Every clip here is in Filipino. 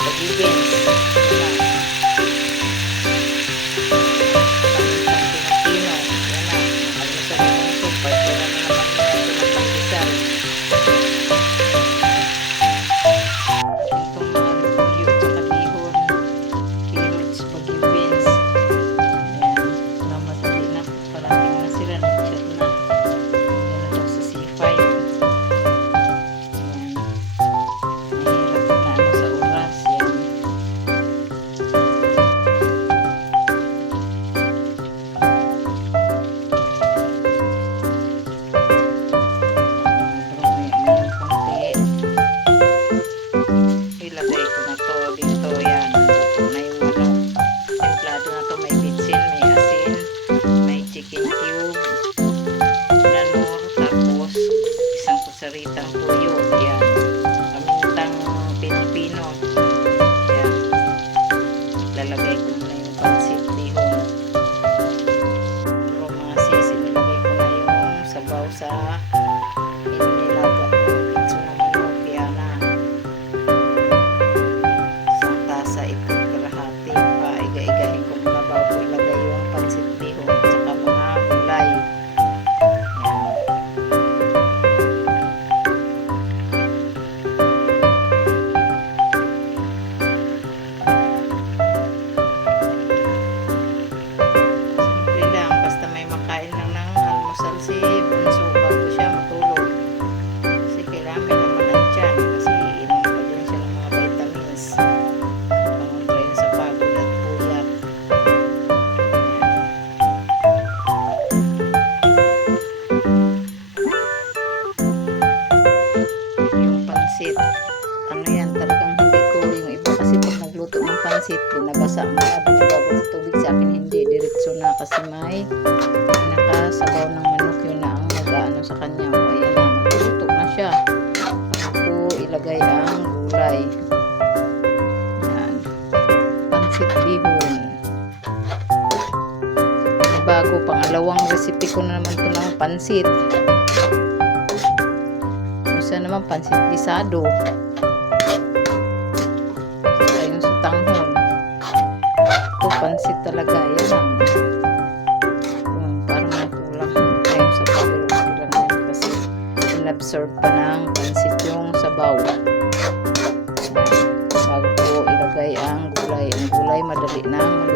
小鸡变小。ano yan, talagang hindi ko yung iba kasi pag nagluto ng pansit, nabasa mo habang nababot sa tubig sa akin, hindi, diretso na kasi may nakasabaw ng manok yun na ang nag-ano sa kanya. O, ayan na, magluto na siya. Ako ilagay ang gulay. Yan. Pansit bihon. Bago, pangalawang recipe ko na naman ito ng pansit. Pansit isa naman pansit isado pansit talaga yan ang um, parang natulang time sa pagkailan kasi inabsorb pa ng pansit yung sabaw. Bago po ilagay ang gulay ang gulay madali na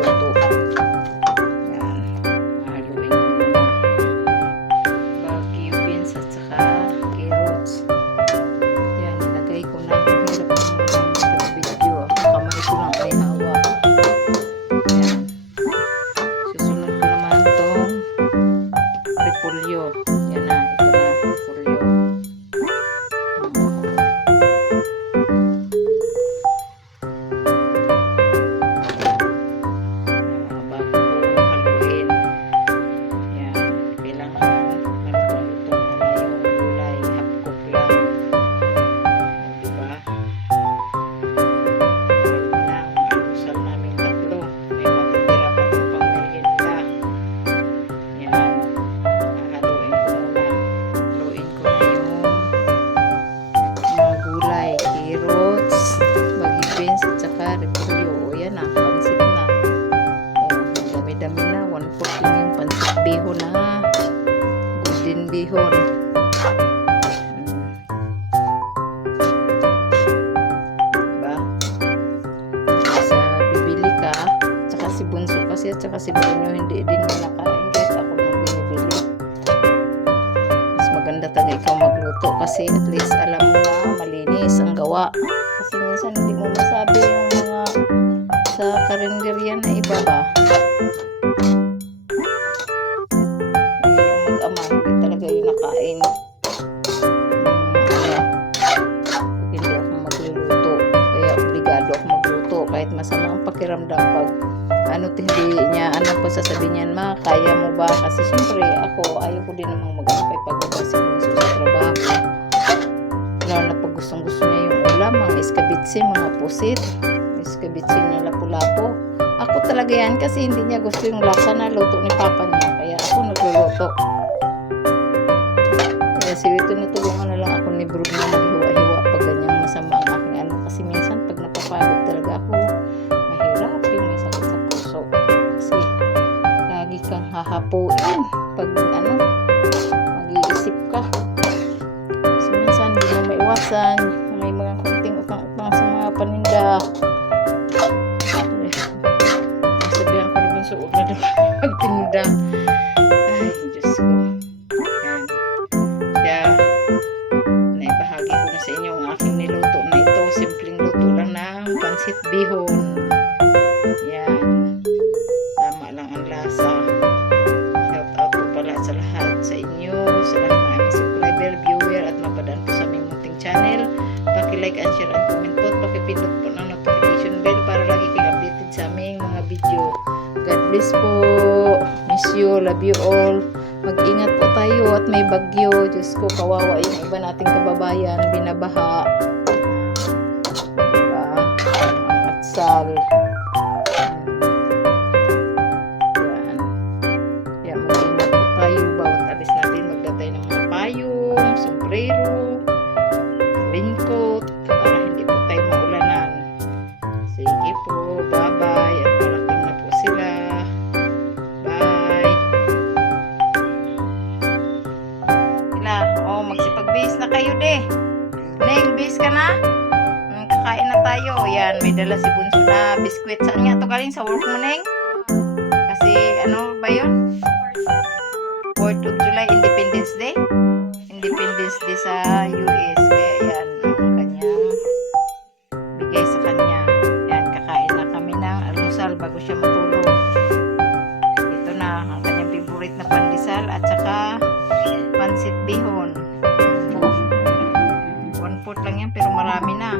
Bunso kasi at saka si Bruno hindi din mo nakain guys. Ako nang binibili. Mas maganda talaga ikaw magluto kasi at least alam mo na malinis ang gawa. Kasi minsan hindi mo masabi yung mga sa karinderya na iba ba. Sasabihin niyan, ma, kaya mo ba? Kasi syempre ako, ayaw ko din namang mag-ano kay pagod kasi bunso sa trabaho. Lalo na pag gustong gusto niya yung ulam, mga iskabitsi, mga pusit, iskabitsi na lapu-lapo. Ako talaga yan kasi hindi niya gusto yung lasa na luto ni papa niya. Kaya ako nagluluto. Kaya si tinutulungan na lang Sabihan ko naman na magtinda. Ay, Diyos ko. Yan. Kaya, naibahagi ko na sa inyo ang aking niluto na ito. Simpleng luto lang ng pansit bihon. Yan. Tama lang ang lasa. Shout out po pala sa lahat sa inyo, sa lahat ng aming subscriber, viewer, at mapadaan po sa aming munting channel. Paki-like and share and bless po. Miss you. Love you all. Mag-ingat po tayo at may bagyo. Diyos ko, kawawa yung iba nating kababayan. Binabaha. Diba? At sal. may dala si Bunso na biskwit. Saan nga to galing? Sa work mo, Neng? Kasi ano ba yun? 4th of July, Independence Day. Independence Day sa US. Kaya yan, ang kanyang. Yan, kakain kami ng almusal bago siya matulog. Ito na, ang kanyang favorite na pandesal at saka pansit bihon. One-fourth lang yan, pero marami na.